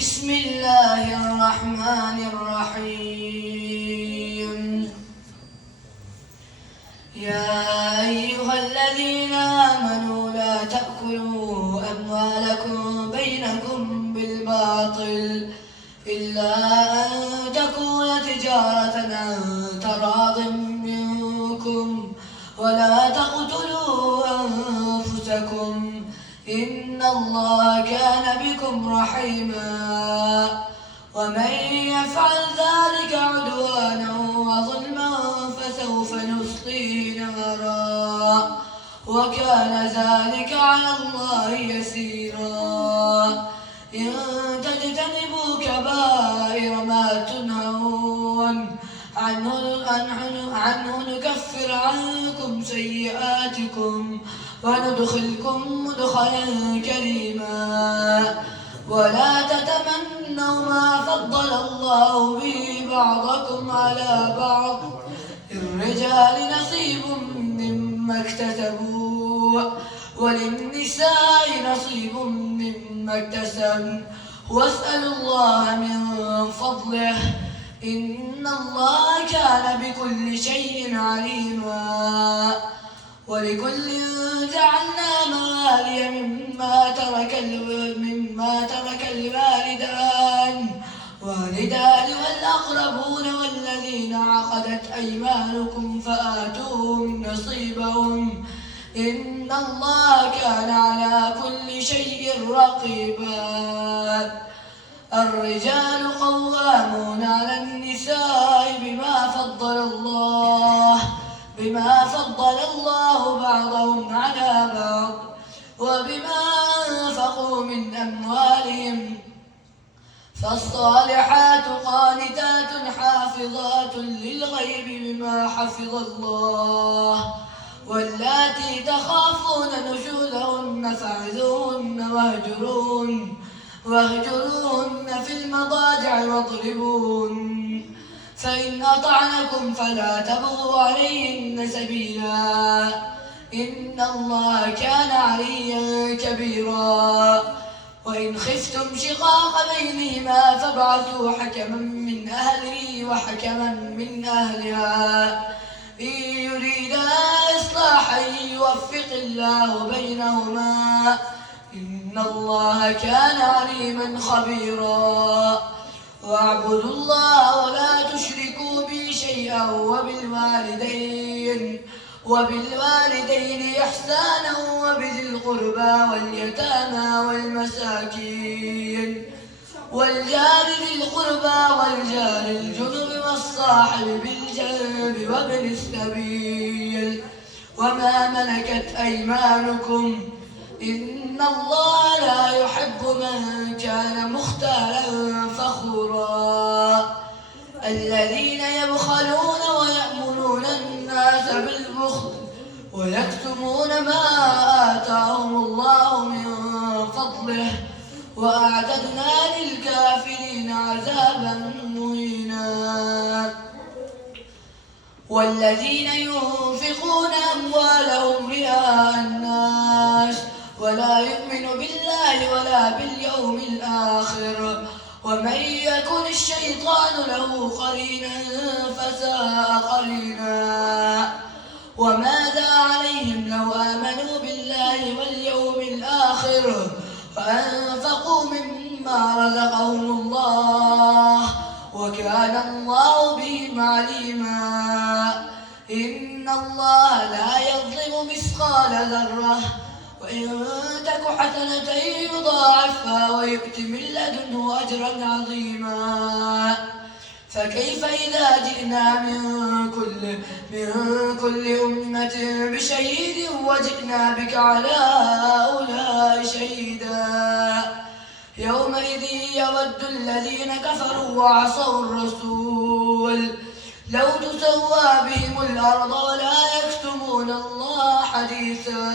بسم الله الرحمن الرحيم. يا أيها الذين آمنوا لا تأكلوا أموالكم بينكم بالباطل إلا أن تكون تجارة عن تراض منكم ولا تقتلوا أنفسكم إن الله كان بكم رحيما. ومن يفعل ذلك عدوانا وظلما فسوف نصليه نارا وكان ذلك على الله يسيرا. إن تجتنبوا كبائر ما تنهون عنه نكفر عنكم سيئاتكم وندخلكم مدخلا كريما. ولا تتمنوا ما فضل الله به بعضكم على بعض للرجال نصيب مما اكتسبوا وللنساء نصيب مما اكتسبن واسألوا الله من فضله إن الله كان بكل شيء عليما. ولكل جعلنا موالي مما ترك الوالدان والأقربون والذين عقدت أيمانكم فآتوهم نصيبهم إن الله كان على كل شيء رقيبا. الرجال قوامون على النساء بما فضل الله بعضهم على بعض وبما أنفقوا من أموالهم فالصالحات قانتات حافظات للغيب بما حفظ الله واللاتي تخافون نشوزهن فاعذوهن واهجروهن في المضاجع واضربوهن فإن أطعنكم فلا تبغوا عليهن سبيلا إن الله كان عليا كبيرا. وإن خفتم شقاق بينهما فابعثوا حكما من أهله وحكما من أهلها إن يريدا إصلاحا يوفق الله بينهما إن الله كان عليما خبيرا. واعبدوا الله ولا تشركوا به شيئا وبالوالدين إحسانا وبذي القربى واليتامى والمساكين والجار ذي القربى والجار الجنب والصاحب بالجنب وابن السبيل وما ملكت أيمانكم إن الله لا يحب من كان مختالا فخورا. الذين يبخلون ويأمرون الناس بالبخل ويكتمون ما آتاهم الله من فضله وأعتدنا للكافرين عذابا مهينا. والذين ينفقون أموالهم رئاء الناس ولا يؤمن بالله ولا باليوم الآخر ومن يكن الشيطان له قرينا فساء قرينا. وماذا عليهم لو آمنوا بالله واليوم الآخر وأنفقوا مما رزقهم الله وكان الله بهم عليما. إن الله لا يظلم مثقال ذرة وإن تك حسنة يضاعفها ويؤت من لدنه أجرا عظيما. فكيف إذا جئنا من كل أمة بشهيد وجئنا بك على هؤلاء شهيدا يومئذ يود الذين كفروا وعصوا الرسول لو تسوى بهم الأرض ولا يكتمون الله حديثا.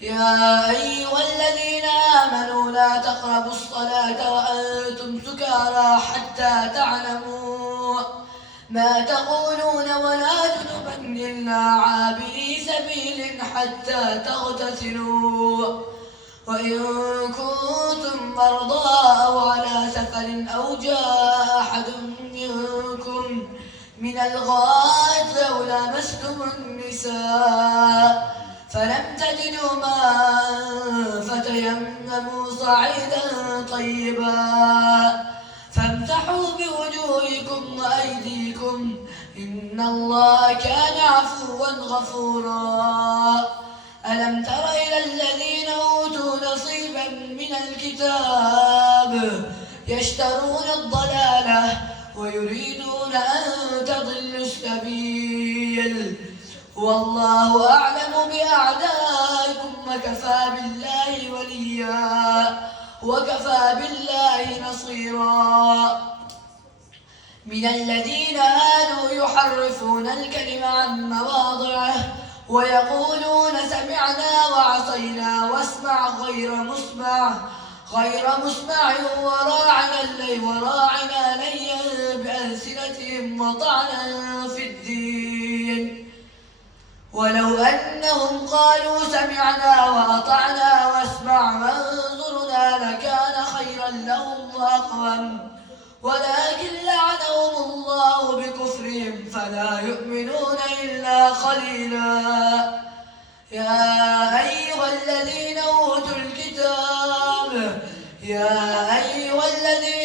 يا أيها الذين آمنوا لا تقربوا الصلاة وأنتم سكارى حتى تعلموا ما تقولون ولا جنبا إلا عابري سبيل حتى تغتسلوا وإن كنتم مرضى أو على سفر أو جاء أحد منكم من الغائط أو لامستم النساء فلم تجدوا ماء فتيمموا صعيدا طيبا فامسحوا بوجوهكم وأيديكم إن الله كان عفوا غفورا. ألم تر إلى الذين أوتوا نصيبا من الكتاب يشترون الضلالة ويريدون أن تضلوا السبيل والله أعلم بأعدائكم وكفى بالله وليا وكفى بالله نصيرا. من الذين هادوا يحرفون الكلم عن مواضعه ويقولون سمعنا وعصينا واسمع غير مسمع وراعنا ليا بألسنتهم وطعنا في الدين ولو أنهم قالوا سمعنا وأطعنا واسمع وانظرنا لكان خيرا لهم وأقوم ولكن لعنهم الله بكفرهم فلا يؤمنون إلا قليلا. يا أيها الذين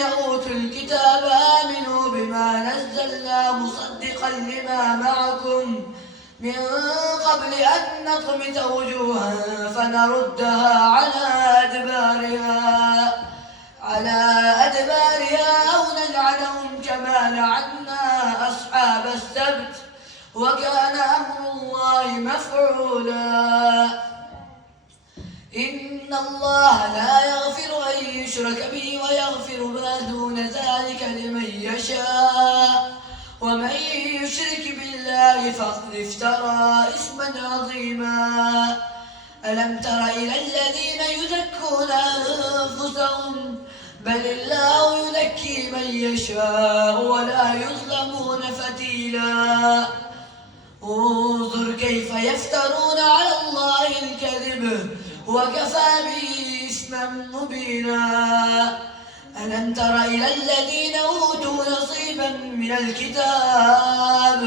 أوتوا الكتاب آمنوا بما نزلنا مصدقا لما معكم من قبل أن نطمس وجوها فنردها على أدبارها أو نلعنهم كما لعنا أصحاب السبت وكان أمر الله مفعولا. إن الله لا يغفر أن يشرك به ويغفر ما دون ذلك لمن يشاء ومن يشرك بالله فقد افترى إثما عظيما. ألم تر إلى الذين يزكون أنفسهم بل الله يزكي من يشاء ولا يظلمون فتيلا. انظر كيف يفترون على الله الكذب وكفى به إثما مبينا. ألم تر إلى الذين أوتوا نصيبا من الكتاب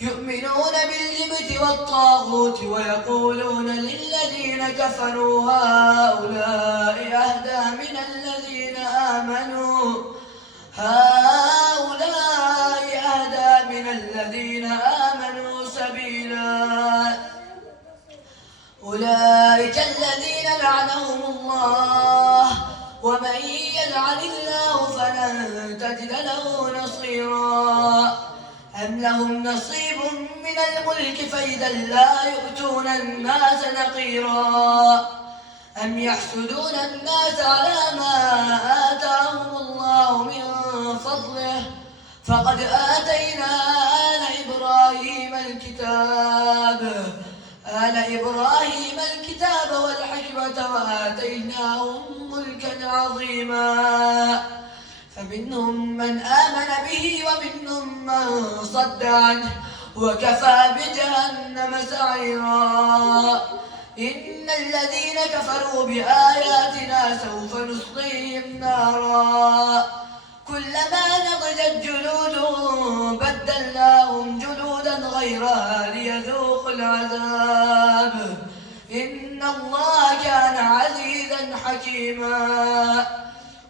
يؤمنون بالجبت والطاغوت ويقولون للذين كفروا هؤلاء أهدى من الذين آمنوا سبيلا. أولئك الذين لعنهم الله ومن يلعن الله فلن تجد له نصيرا. أم لهم نصيب من الملك فإذا لا يؤتون الناس نقيرا. أم يحسدون الناس على ما آتاهم الله من فضله فقد آتينا آل إبراهيم الكتاب والحكمة وآتيناهم ملكا عظيما. فمنهم من آمن به ومنهم من صد عنه وكفى بجهنم سعيرا. إن الذين كفروا بآياتنا سوف نصليهم نارا كلما نضجت جلودهم بدلناهم جلودا غيرها ليذوقوا العذاب إن الله كان عزيزا حكيما.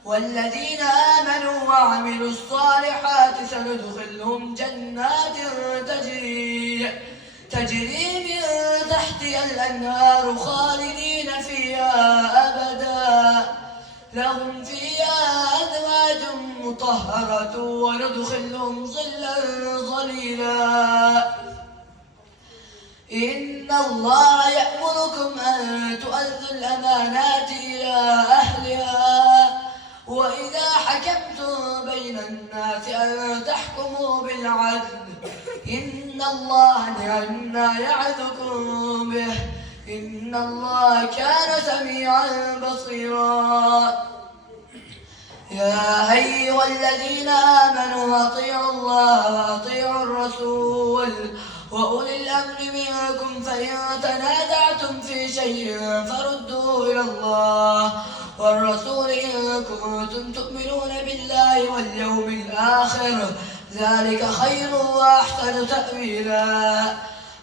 والذين آمنوا وعملوا الصالحات سندخلهم جنات تجري من تحتها الأنهار خالدين فيها أبدا لهم فيها أزواج مطهرة وندخلهم ظلا ظليلا. إن الله يأمركم أن تؤدوا الأمانات إلى أهلها وإذا حكمتم بين الناس أن تحكموا بالعدل إن الله نعم ما يعظكم به إن الله كان سميعا بصيرا. يا أيها الذين آمنوا أطيعوا الله وأطيعوا الرسول وأولي الأمر منكم فإن تنازعتم في شيء فردوه إلى الله والرسول إن كنتم تؤمنون بالله واليوم الآخر ذلك خير وأحسن تأويلا.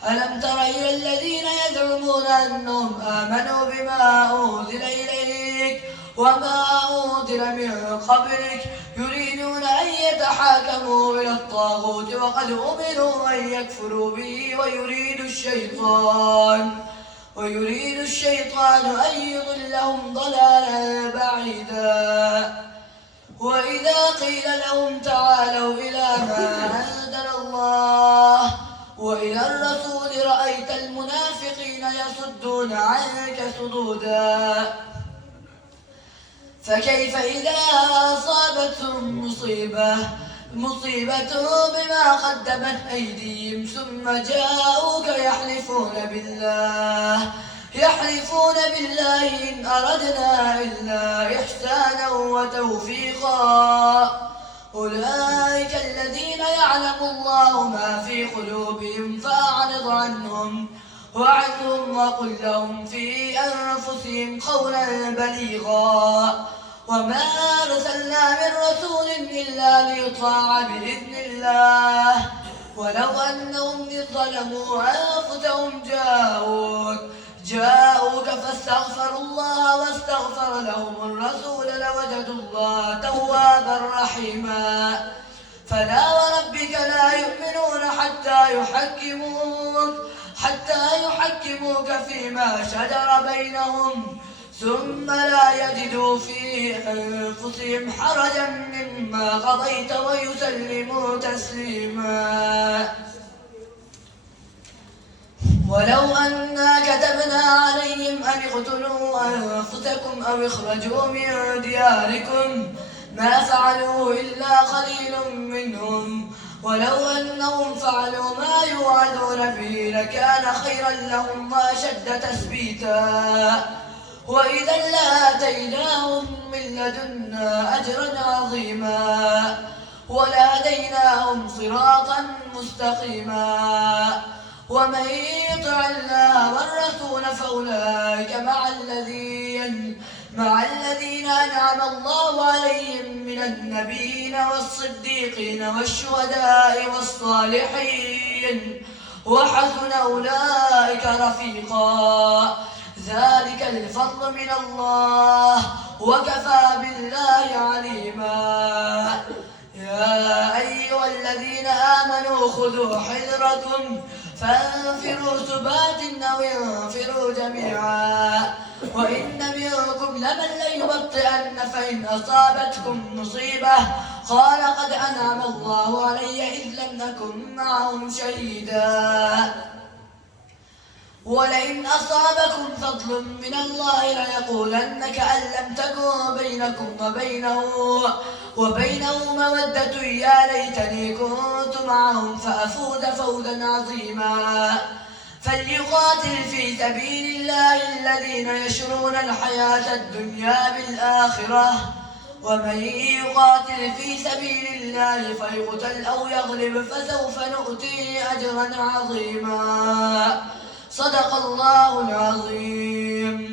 ألم تر إلى الذين يزعمون أنهم آمنوا بما أنزل إليك وما أنزل من قبلك يريدون أن يتحاكموا إلى الطاغوت وقد أمروا أن يكفروا به ويريد الشيطان أن يضلهم ضلالا بعيدا. وإذا قيل لهم تعالوا إلى ما أنزل الله وإلى الرسول رأيت المنافقين يصدون عنك صدودا. فكيف إذا أصابتهم مصيبة بما قدمت أيديهم ثم جاءوك يحلفون بالله إن أردنا إلا إحسانا وتوفيقا. أولئك الذين يعلم الله ما في قلوبهم فأعرض عنهم وقل لهم في أنفسهم قولا بليغا. وما أرسلنا من رسول إلا ليطاع بإذن الله ولو أنهم إذ ظلموا أنفسهم جاءوك فاستغفروا الله واستغفر لهم الرسول لوجدوا الله توابا رحيما. فلا وربك لا يؤمنون حتى يحكموك فيما شجر بينهم ثم لا يجدوا في أنفسهم حرجا مما قضيت ويسلموا تسليما. ولو أنا كتبنا عليهم أن اقتلوا أنفسكم أو اخرجوا من دياركم ما فعلوه إلا قليل منهم ولو أنهم فعلوا ما يوعظون به لكان خيرا لهم وأشد تثبيتا. وإذا لآتيناهم من لدنا أجرا عظيما ولهديناهم صراطا مستقيما. ومن يطع الله والرسول فأولئك مع الذين أنعم الله عليهم من النبيين والصديقين والشهداء والصالحين وحسن أولئك رفيقا. ذلك الفضل من الله وكفى بالله عليما. يا أيها الذين آمنوا خذوا حذركم فانفروا ثبات أو انفروا جميعا. وإن منكم لمن ليبطئن فإن أصابتكم مصيبة قال قد أنعم الله علي إذ لم أكن معهم شهيدا. ولئن أصابكم فضل من الله ليقولن كأن لم تكن بينكم وبينه مودة يا ليتني كنت معهم فأفوز فوزا عظيما. فليقاتل في سبيل الله الذين يشرون الحياة الدنيا بالآخرة ومن يقاتل في سبيل الله فيقتل أو يغلب فسوف نؤتيه أجرا عظيما. صدق الله العظيم.